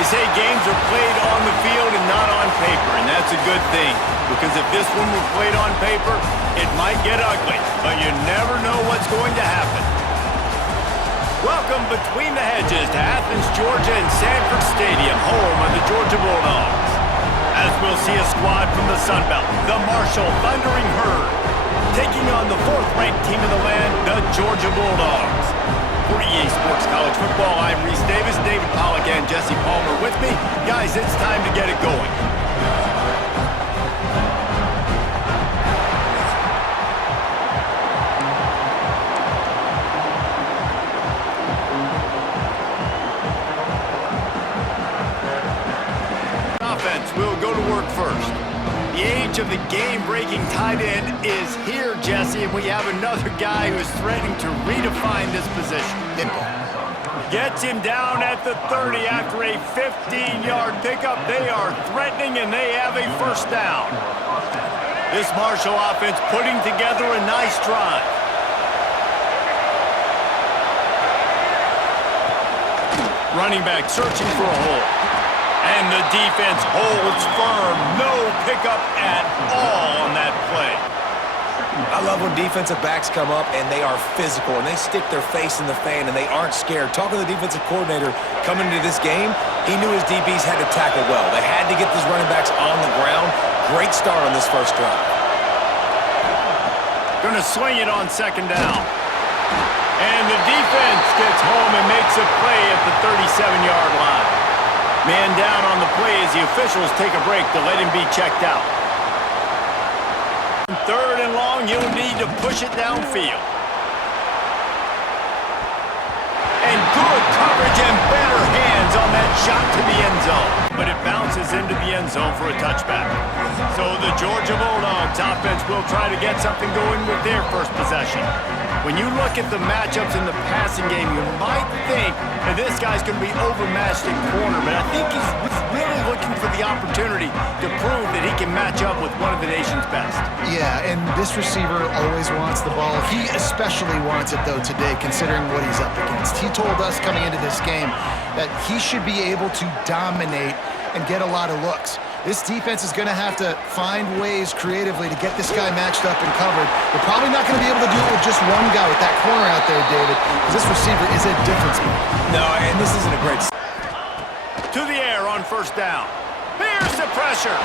They say games are played on the field and not on paper, and that's a good thing. Because if this one were played on paper, it might get ugly, but you never know what's going to happen. Welcome between the hedges to Athens, Georgia and Sanford Stadium, home of the Georgia Bulldogs. As we'll see a squad from the Sun Belt, the Marshall Thundering Herd, taking on the fourth-ranked team in the land, the Georgia Bulldogs. For EA Sports College Football, I'm Reese Davis, David Pollack, and Jesse Palmer with me. Guys, it's time to get it going. We'll go to work first. The age of the game-breaking tight end is here, Jesse, and we have another guy who's threatening to redefine this position. Gets him down at the 30 after a 15-yard pickup. They are threatening, and they have a first down. This Marshall offense putting together a nice drive. Running back searching for a hole. And the defense holds firm. No pickup at all on that play. I love when defensive backs come up and they are physical and they stick their face in the fan and they aren't scared. Talking to the defensive coordinator coming into this game, he knew his DBs had to tackle well. They had to get these running backs on the ground. Great start on this first drive. Going to swing it on second down. And the defense gets home and makes a play at the 37-yard line. Man down on the play as the officials take a break to let him be checked out. Third and long, you'll need to push it downfield. And good coverage and better hands on that shot to the end zone. But it bounces into the end zone for a touchback. So the Georgia Bulldogs offense will try to get something going with their first possession. When you look at the matchups in the passing game, you might think that this guy's going to be overmatched in corner, but I think he's really looking for the opportunity to prove that he can match up with one of the nation's best. Yeah, and this receiver always wants the ball. He especially wants it, though, today, considering what he's up against. He told us coming into this game that he should be able to dominate and get a lot of looks. This defense is going to have to find ways creatively to get this guy matched up and covered. They're probably not going to be able to do it with just one guy with that corner out there, David, because this receiver is a difference maker. No, and this isn't a great... To the air on first down. Here's the pressure.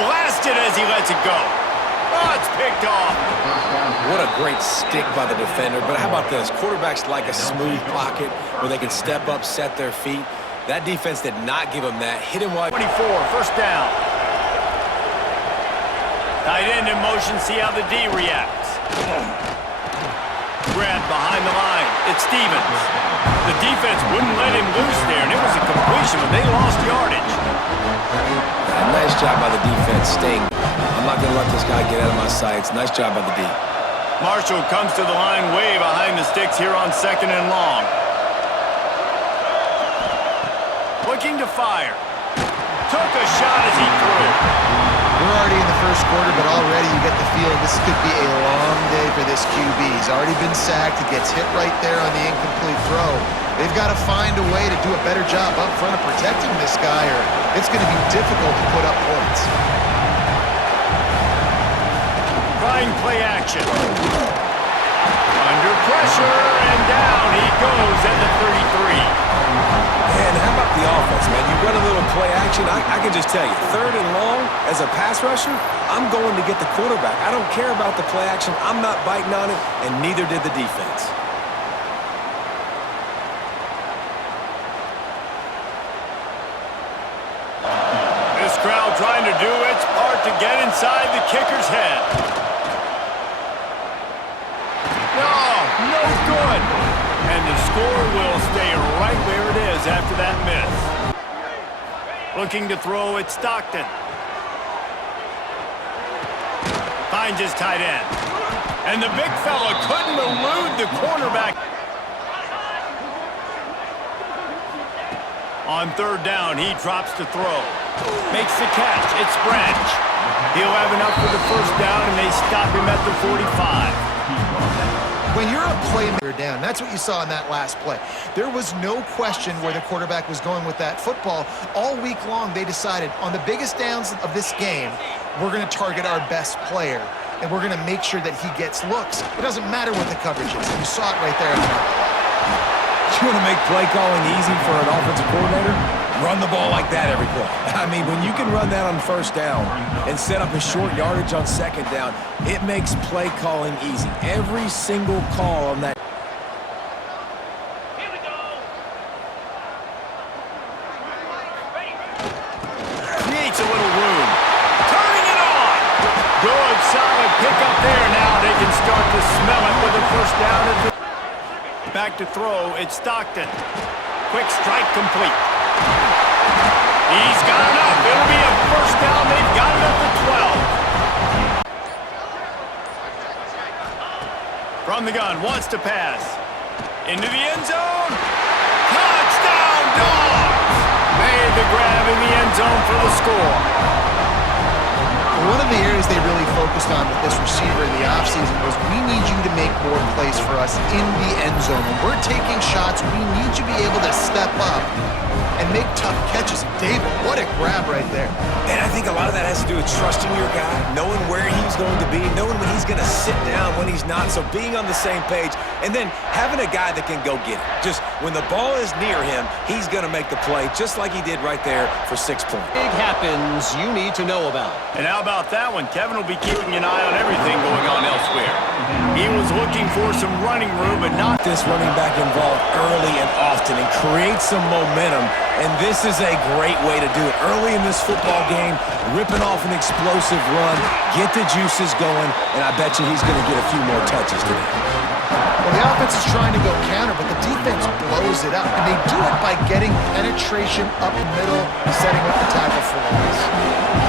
Blasted as he lets it go. Oh, it's picked off. What a great stick by the defender. But how about this? Quarterbacks like a smooth pocket where they can step up, set their feet. That defense did not give him that. Hit him wide. 24, first down. Tight end in motion, see how the D reacts. Grab behind the line. It's Stevens. The defense wouldn't let him loose there, and it was a completion, but they lost yardage. Nice job by the defense staying. I'm not going to let this guy get out of my sights. Nice job by the D. Marshall comes to the line way behind the sticks here on second and long. Looking to fire. Took a shot as he threw. We're already in the first quarter, but already you get the feeling this could be a long day for this QB. He's already been sacked. He gets hit right there on the incomplete throw. They've got to find a way to do a better job up front of protecting this guy, or it's going to be difficult to put up points. Trying play action. Under pressure, and down he goes at the 33. And how about the offense, man? You run a little play action. I can just tell you, third and long, as a pass rusher, I'm going to get the quarterback. I don't care about the play action. I'm not biting on it, and neither did the defense. This crowd trying to do its part to get inside the kicker's head. No good. And the score will stay right where it is after that miss. Looking to throw at Stockton. Finds his tight end. And the big fella couldn't elude the cornerback. On third down, he drops to throw. Makes the catch. It's Branch. He'll have enough for the first down, and they stop him at the 45. When you're a playmaker down, that's what you saw in that last play. There was no question where the quarterback was going with that football. All week long, they decided on the biggest downs of this game, we're going to target our best player, and we're going to make sure that he gets looks. It doesn't matter what the coverage is. You saw it right there. You want to make play calling easy for an offensive coordinator? Run the ball like that every play. I mean, when you can run that on first down and set up a short yardage on second down, it makes play calling easy. Every single call on that. Here we go. Creates a little room. Turning it on. Good, solid pickup there. Now they can start to smell it with a first down. Back to throw. It's Stockton. Quick strike complete. He's got enough. It'll be a first down. They've got it at the 12. From the gun, wants to pass. Into the end zone. Touchdown, Dogs! Made the grab in the end zone for the score. One of the areas they really focused on with this receiver in the offseason was we need you to make more plays for us in the end zone. When we're taking shots, we need you to be able to step up and make tough catches. David, what a grab right there. And I think a lot of that has to do with trusting your guy, knowing where he's going to be, knowing when he's going to sit down, when he's not, so being on the same page, and then having a guy that can go get it. Just when the ball is near him, he's going to make the play, just like he did right there for 6 points. Big happens you need to know about. And how about that one? Kevin will be keeping an eye on everything going on elsewhere. He was looking for some running room, but not This running back involved early and often and create some momentum, and this is a great way to do it. Early in this football game, ripping off an explosive run, get the juices going, and I bet you he's going to get a few more touches today. Well, the offense is trying to go counter, but the defense blows it up, and they do it by getting penetration up the middle, setting up the tackle for loss.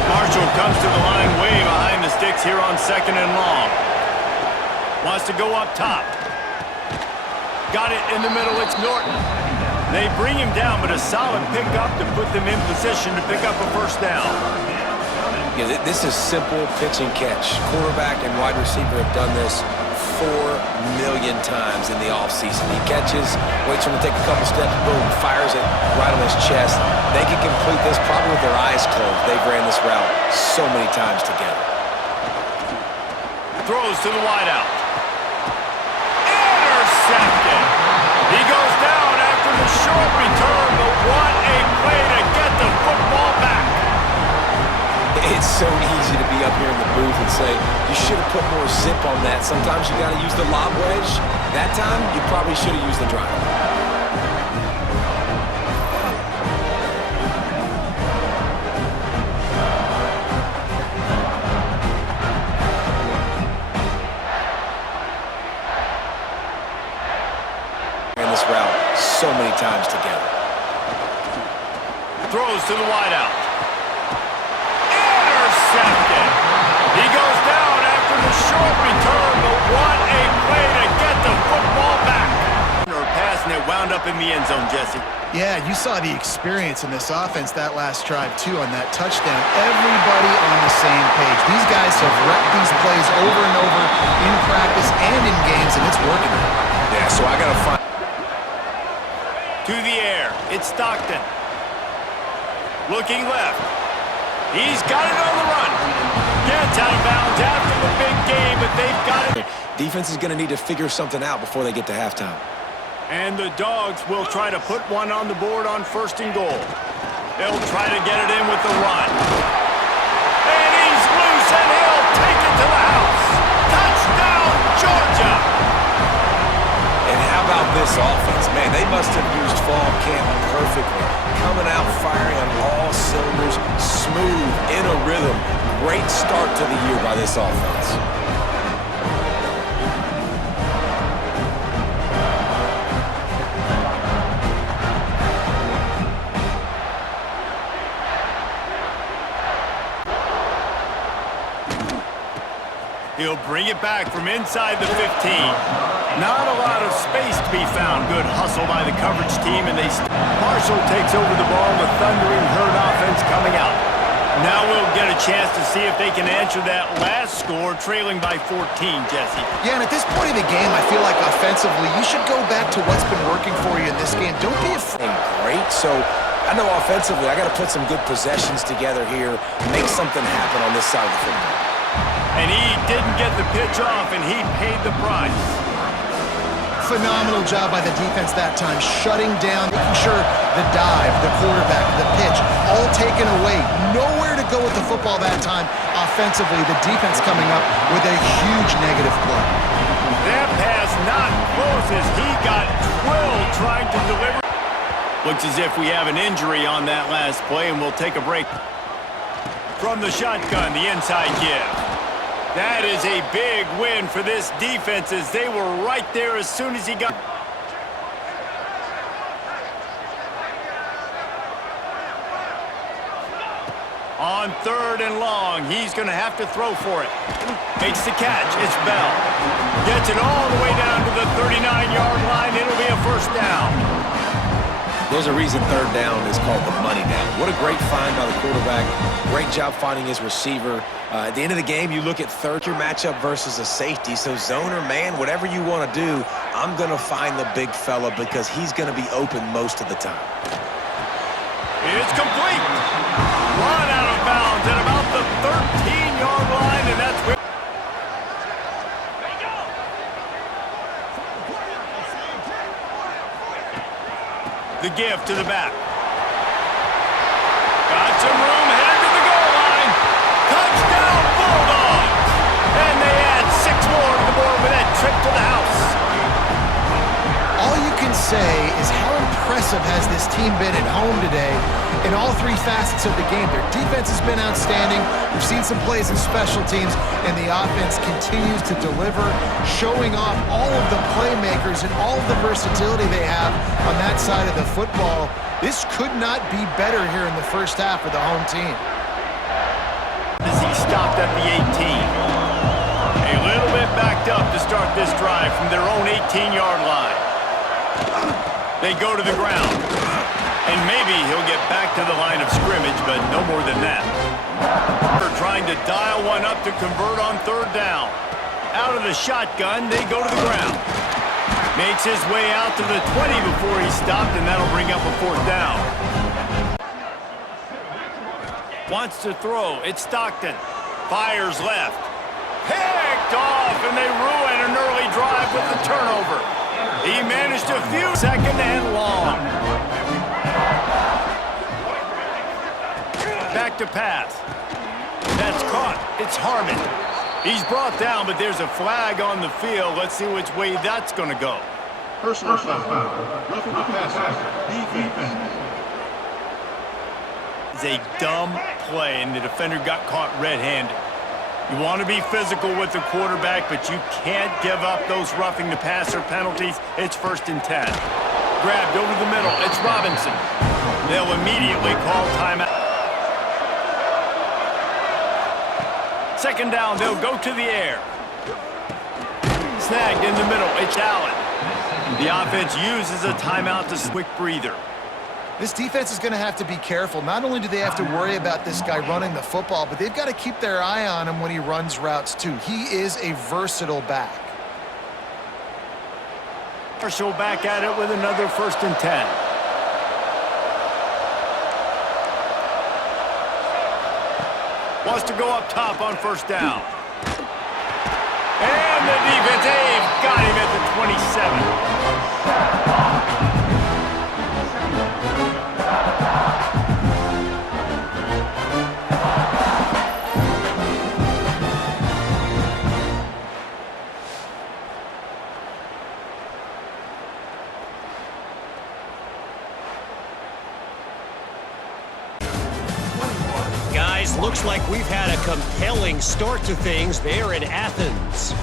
Marshall comes to the line way behind the sticks here on 2nd and long. Wants to go up top. Got it in the middle. It's Norton. They bring him down, but a solid pickup to put them in position to pick up a first down. Yeah, this is simple pitch and catch. Quarterback and wide receiver have done this 4 million times in the offseason. He catches, waits for him to take a couple steps, boom, fires it right on his chest. They can complete this probably with their eyes closed. They've ran this route so many times together. Throws to the wideout. Intercepted. He goes down after the short return, but what a play to get the football back. It's so easy to be up here in the booth and say, you should have put more zip on that. Sometimes you got to use the lob wedge. That time, you probably should have used the drive. Ran this route so many times together. Throws to the wideout. Intercepted. He goes down after the short return, but what a play to get the football back. Or passing it wound up in the end zone, Jesse. Yeah, you saw the experience in this offense that last drive, too, on that touchdown. Everybody on the same page. These guys have repped these plays over and over in practice and in games, and it's working. Yeah, so I got to find... To the air. It's Stockton. Looking left. He's got it on the run. Gets out of bounds after the big game, but they've got it. Defense is going to need to figure something out before they get to halftime. And the Dogs will try to put one on the board on 1st and goal. They'll try to get it in with the run. And he's loose, and he'll take it to the house. Touchdown, Georgia! And how about this offense? Man, they must have used fall camp perfectly. Coming out firing on all cylinders, smooth, in a rhythm. Great start to the year by this offense. He'll bring it back from inside the 15. Not a lot of space to be found. Good hustle by the coverage team, and Marshall takes over the ball. The thundering herd offense coming out. Now we'll get a chance to see if they can answer that last score, trailing by 14, Jesse. Yeah, and at this point in the game, I feel like offensively, you should go back to what's been working for you in this game. Don't be afraid. Great. So I know offensively, I got to put some good possessions together here, make something happen on this side of the football. And he didn't get the pitch off, and he paid the price. Phenomenal job by the defense that time, shutting down, making sure the dive, the quarterback, the pitch, all taken away. Nowhere to go with the football that time. Offensively, the defense coming up with a huge negative play. That pass not close as he got twirled trying to deliver. Looks as if we have an injury on that last play, and we'll take a break. From the shotgun, the inside give. That is a big win for this defense as they were right there as soon as he got. On 3rd and long, he's going to have to throw for it. Makes the catch. It's Bell. Gets it all the way down to the 39-yard line. It'll be a first down. There's a reason 3rd down is called the money down. What a great find by the quarterback. Great job finding his receiver. At the end of the game, you look at your matchup versus a safety. So zone or man, whatever you want to do, I'm going to find the big fella because he's going to be open most of the time. It's complete. Run out of bounds at about the 13-yard line, and that's where. The give to the back. Got some room, headed to the goal line. Touchdown, Bulldogs! And they add 6 more to the board with that trip to the house. All you can say is how impressive has this team been at home today in all 3 facets of the game. Their defense has been outstanding. We've seen some plays in special teams, and the offense continues to deliver, showing off all of the playmakers and all of the versatility they have on that side of the football. This could not be better here in the first half of the home team. As he stopped at the 18. A little bit backed up to start this drive from their own 18-yard line. They go to the ground. And maybe he'll get back to the line of scrimmage, but no more than that. They're trying to dial one up to convert on 3rd down. Out of the shotgun, they go to the ground. Makes his way out to the 20 before he stopped, and that'll bring up a 4th down. Wants to throw. It's Stockton. Fires left. Picked off, and they ruin an early drive with the turnover. He managed a few 2nd and long. Back to pass. That's caught. It's Harmon. He's brought down, but there's a flag on the field. Let's see which way that's going to go. Personal foul. Roughing the passer. Defense. It's a dumb play, and the defender got caught red-handed. You want to be physical with the quarterback, but you can't give up those roughing the passer penalties. It's 1st and 10. Grabbed over the middle. It's Robinson. They'll immediately call timeout. 2nd down, they'll go to the air. Snagged in the middle. It's Allen. The offense uses a timeout to quick breather. This defense is going to have to be careful. Not only do they have to worry about this guy running the football, but they've got to keep their eye on him when he runs routes too. He is a versatile back. Marshall back at it with another 1st and 10. Wants to go up top on 1st down. And the defense, they've got him at the 27. Looks like we've had a compelling start to things there in Athens.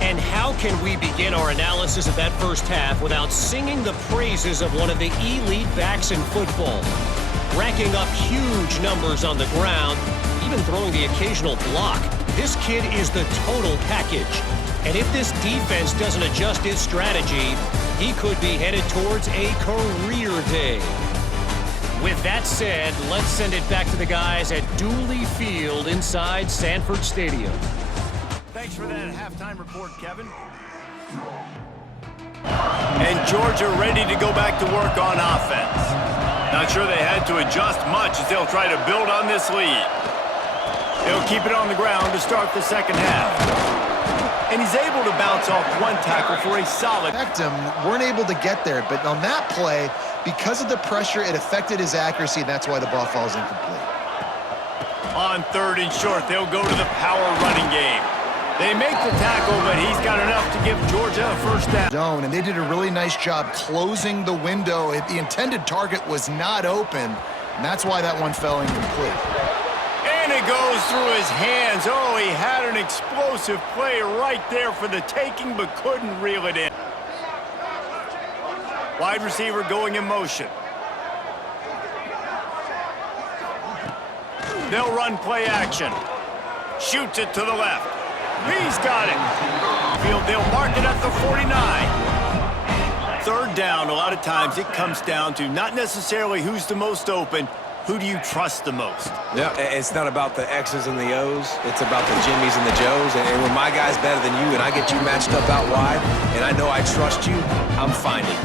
And how can we begin our analysis of that first half without singing the praises of one of the elite backs in football? Racking up huge numbers on the ground, even throwing the occasional block. This kid is the total package. And if this defense doesn't adjust its strategy, he could be headed towards a career day. With that said, let's send it back to the guys at Dooley Field inside Sanford Stadium. Thanks for that halftime report, Kevin. And Georgia ready to go back to work on offense. Not sure they had to adjust much as they'll try to build on this lead. They'll keep it on the ground to start the second half. And he's able to bounce off one tackle for a solid. Weren't able to get there, but on that play, because of the pressure, it affected his accuracy, and that's why the ball falls incomplete. On 3rd and short, they'll go to the power running game. They make the tackle, but he's got enough to give Georgia a first down. And they did a really nice job closing the window. The intended target was not open, and that's why that one fell incomplete. And it goes through his hands. Oh, he had an explosive play right there for the taking, but couldn't reel it in. Wide receiver going in motion. They'll run play action. Shoots it to the left. He's got it. They'll mark it at the 49. 3rd down, a lot of times it comes down to not necessarily who's the most open, who do you trust the most? Yeah, it's not about the X's and the O's. It's about the Jimmys and the Joes. And when my guy's better than you and I get you matched up out wide and I know I trust you, I'm finding you.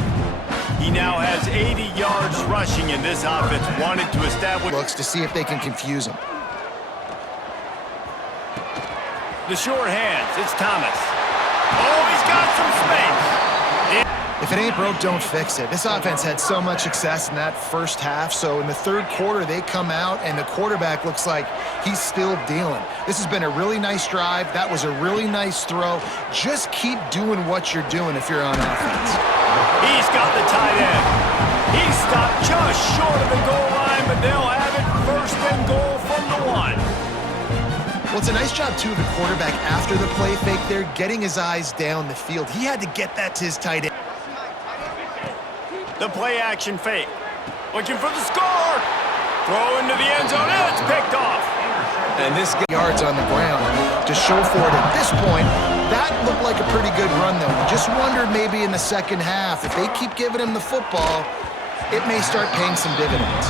He now has 80 yards rushing in this offense, wanted to establish. Looks to see if they can confuse him. The short hands, it's Thomas. Oh, he's got some space. If it ain't broke, don't fix it. This offense had so much success in that first half, so in the 3rd quarter, they come out, and the quarterback looks like he's still dealing. This has been a really nice drive. That was a really nice throw. Just keep doing what you're doing if you're on offense. He's got the tight end. He stopped just short of the goal line, but they'll have it 1st and goal from the 1. Well, it's a nice job, too, of the quarterback after the play fake there, getting his eyes down the field. He had to get that to his tight end. The play action fake. Looking for the score. Throw into the end zone, and it's picked off. And this yards on the ground to show for it at this point. That looked like a pretty good run, though. You just wondered maybe in the second half, if they keep giving him the football, it may start paying some dividends.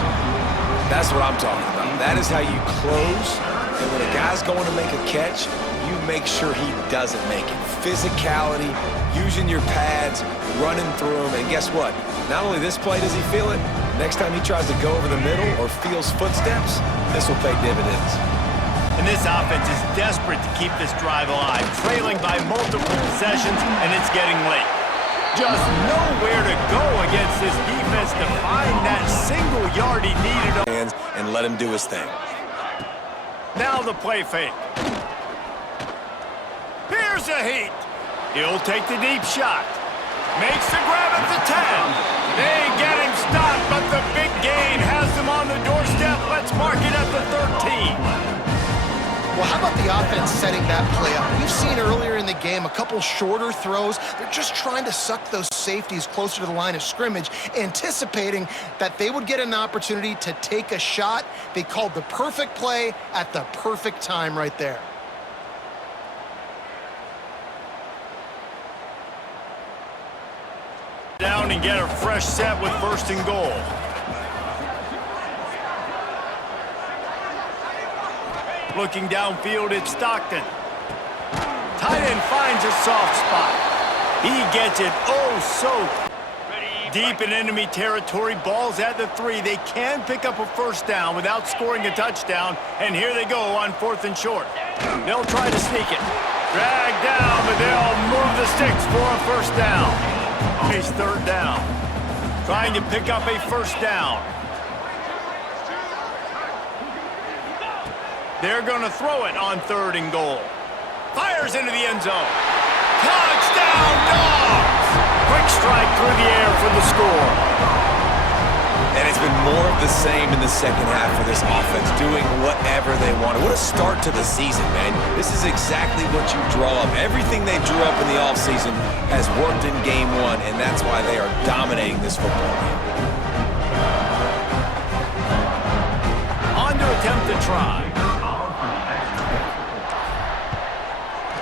That's what I'm talking about. That is how you close. And when a guy's going to make a catch, you make sure he doesn't make it. Physicality, using your pads, running through them. And guess what? Not only this play does he feel it, next time he tries to go over the middle or feels footsteps, this will pay dividends. And this offense is desperate to keep this drive alive, trailing by multiple possessions, and it's getting late. Just nowhere to go against this defense to find that single yard he needed. And let him do his thing. Now the play fake. Here's a heat. He'll take the deep shot. Makes the grab at the 10. They get him stopped, but the big gain has them on the doorstep. Let's mark it at the 13. Well, how about the offense setting that play up? We've seen earlier in the game a couple shorter throws. They're just trying to suck those safeties closer to the line of scrimmage, anticipating that they would get an opportunity to take a shot. They called the perfect play at the perfect time right there. Down and get a fresh set with 1st and goal. Looking downfield, it's Stockton. Tight end finds a soft spot. He gets it oh so deep in enemy territory. Ball's at the 3. They can pick up a first down without scoring a touchdown. And here they go on 4th and short. They'll try to sneak it. Drag down, but they'll move the sticks for a first down. It's 3rd down. Trying to pick up a first down. They're going to throw it on 3rd and goal. Fires into the end zone. Touchdown, Dogs! Quick strike through the air for the score. And it's been more of the same in the second half for this offense, doing whatever they wanted. What a start to the season, man. This is exactly what you draw up. Everything they drew up in the offseason has worked in game 1, and that's why they are dominating this football game. On to attempt to try.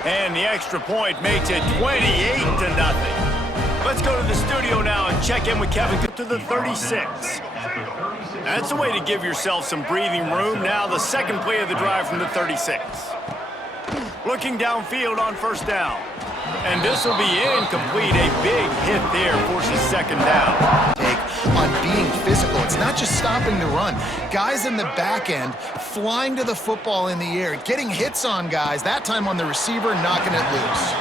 And the extra point makes it 28-0. Let's go to the studio now and check in with Kevin to the 36. That's a way to give yourself some breathing room. Now the second play of the drive from the 36. Looking downfield on first down. And this will be incomplete. A big hit there forces second down. Take on being physical. It's not just stopping the run. Guys in the back end flying to the football in the air, getting hits on guys, that time on the receiver, knocking it loose.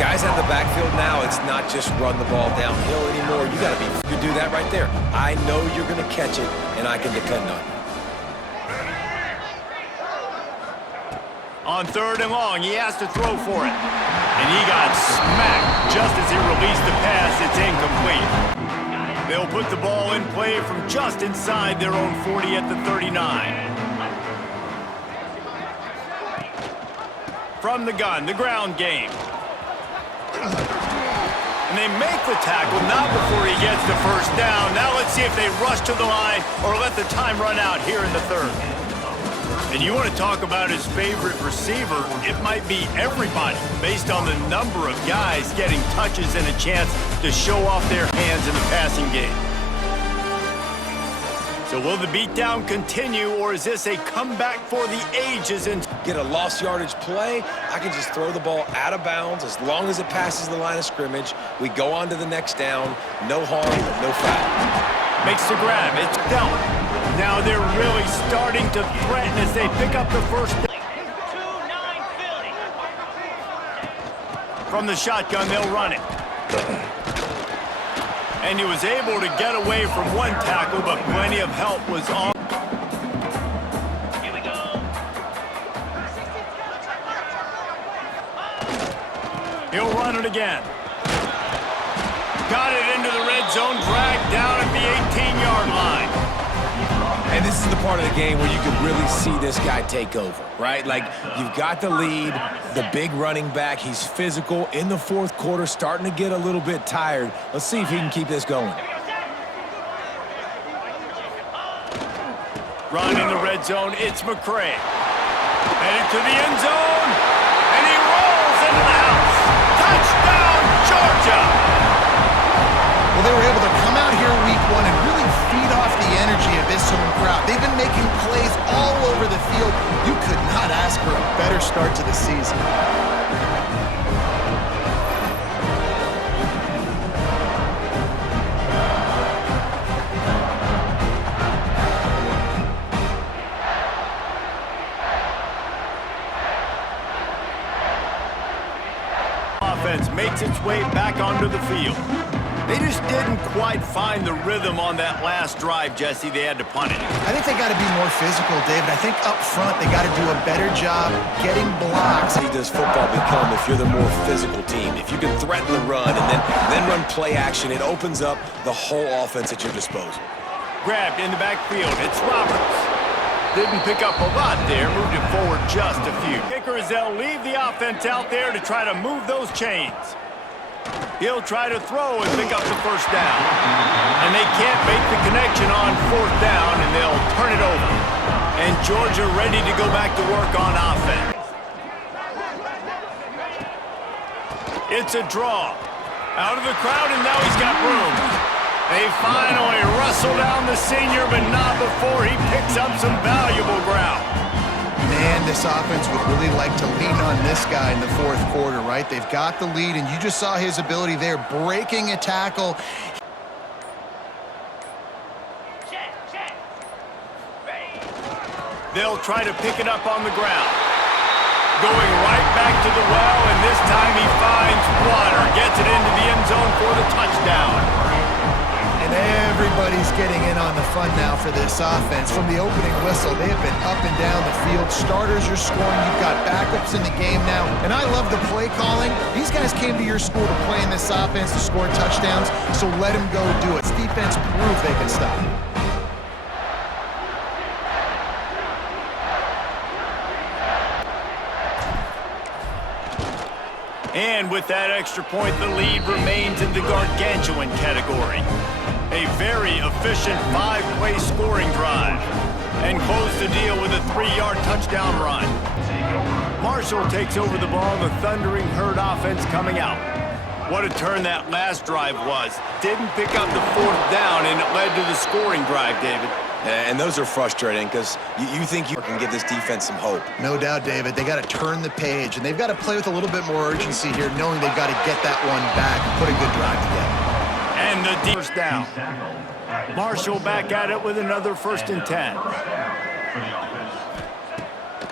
Guys out of the backfield now, it's not just run the ball downhill anymore. You got to be to do that right there. I know you're going to catch it, and I can depend on you. On third and long, he has to throw for it. And he got smacked just as he released the pass. It's incomplete. They'll put the ball in play from just inside their own 40 at the 39. From the gun, the ground game. And they make the tackle, not before he gets the first down. Now let's see if they rush to the line or let the time run out here in the third. And you want to talk about his favorite receiver, it might be everybody based on the number of guys getting touches and a chance to show off their hands in the passing game. So will the beatdown continue, or is this a comeback for the ages? And get a lost yardage play, I can just throw the ball out of bounds as long as it passes the line of scrimmage. We go on to the next down. No harm, no foul. Makes the grab. It's down. Now they're really starting to threaten as they pick up the first down. From the shotgun, they'll run it. And he was able to get away from one tackle, but plenty of help was on. Here we go. He'll run it again. Got it into the red zone, dragged down at the 18-yard line. And this is the part of the game where you can really see this guy take over, right? Like, you've got the lead, the big running back. He's physical in the fourth quarter, starting to get a little bit tired. Let's see if he can keep this going. Run in the red zone, it's McCray. Headed to the end zone, and he rolls into the house. Touchdown, Georgia! Well, they were able to come out here week one and really feed off the energy of this home crowd. They've been making plays all over the field. You could not ask for a better start to the season. Offense makes its way back onto the field. They just didn't quite find the rhythm on that last drive, Jesse. They had to punt it. I think they got to be more physical, David. I think up front they got to do a better job getting blocks. How does football become if you're the more physical team? If you can threaten the run and then run play action, it opens up the whole offense at your disposal. Grabbed in the backfield. It's Roberts. Didn't pick up a lot there. Moved it forward just a few. Kicker is they'll leave the offense out there to try to move those chains. He'll try to throw and pick up the first down. And they can't make the connection on fourth down, and they'll turn it over. And Georgia ready to go back to work on offense. It's a draw. Out of the crowd, and now he's got room. They finally wrestle down the senior, but not before he picks up some valuable ground. Man, this offense would really like to lean on this guy in the fourth quarter, right? They've got the lead, and you just saw his ability there, breaking a tackle. They'll try to pick it up on the ground. Going right back to the well, and this time he finds water. Gets it into the end zone for the touchdown. And everybody's getting in on the fun now for this offense. From the opening whistle, they have been up and down the field. Starters are scoring. You've got backups in the game now. And I love the play calling. These guys came to your school to play in this offense to score touchdowns, so let them go do it. This defense prove they can stop it. And with that extra point, the lead remains in the gargantuan category. A very efficient 5-play scoring drive. And close the deal with a 3-yard touchdown run. Marshall takes over the ball, the Thundering Herd offense coming out. What a turn that last drive was. Didn't pick up the fourth down, and it led to the scoring drive, David. And those are frustrating because you think you can give this defense some hope. No doubt, David. They got to turn the page, and they've got to play with a little bit more urgency here, knowing they've got to get that one back and put a good drive together. And the first down. Marshall back at it with another 1st and 10.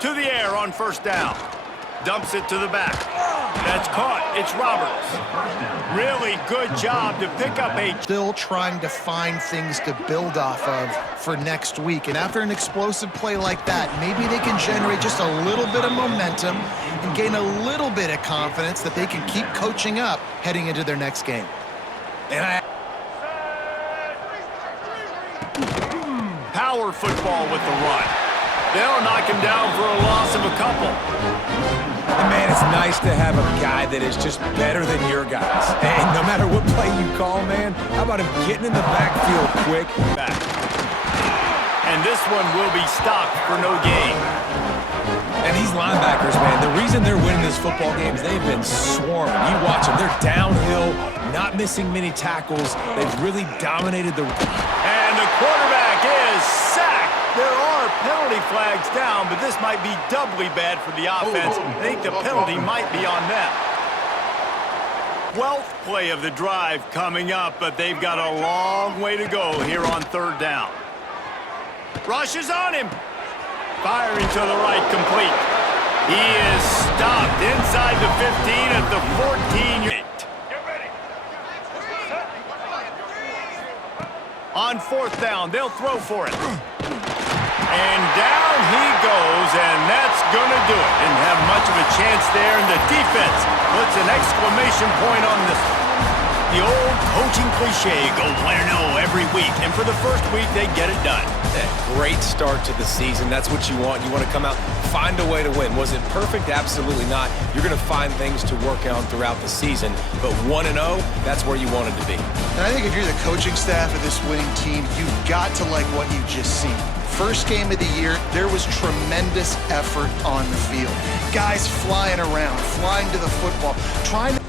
To the air on 1st down. Dumps it to the back. That's caught. It's Roberts. Really good job to pick up a... Still trying to find things to build off of for next week. And after an explosive play like that, maybe they can generate just a little bit of momentum and gain a little bit of confidence that they can keep coaching up heading into their next game. And Power football with the run. They'll knock him down for a loss of a couple. And man, it's nice to have a guy that is just better than your guys. And no matter what play you call, man, how about him getting in the backfield quick? Back. And this one will be stopped for no gain. And these linebackers, man, the reason they're winning this football game is they've been swarming. You watch them. They're downhill, not missing many tackles. They've really dominated the... And the quarterback is sacked. There are penalty flags down, but this might be doubly bad for the offense. I think the penalty might be on them. 12th play of the drive coming up, but they've got a long way to go here on 3rd down. Rush is on him. Firing to the right, complete. He is stopped inside the 15 at the 14. On 4th down, they'll throw for it. And down he goes, and that's going to do it. Didn't have much of a chance there, and the defense puts an exclamation point on this. The old coaching cliche, go 1-0 every week, and for the first week, they get it done. Great start to the season. That's what you want. You want to come out, find a way to win. Was it perfect? Absolutely not. You're going to find things to work on throughout the season, but 1-0, that's where you want it to be. And I think if you're the coaching staff of this winning team, you've got to like what you've just seen. First game of the year, there was tremendous effort on the field. Guys flying around, flying to the football, trying to...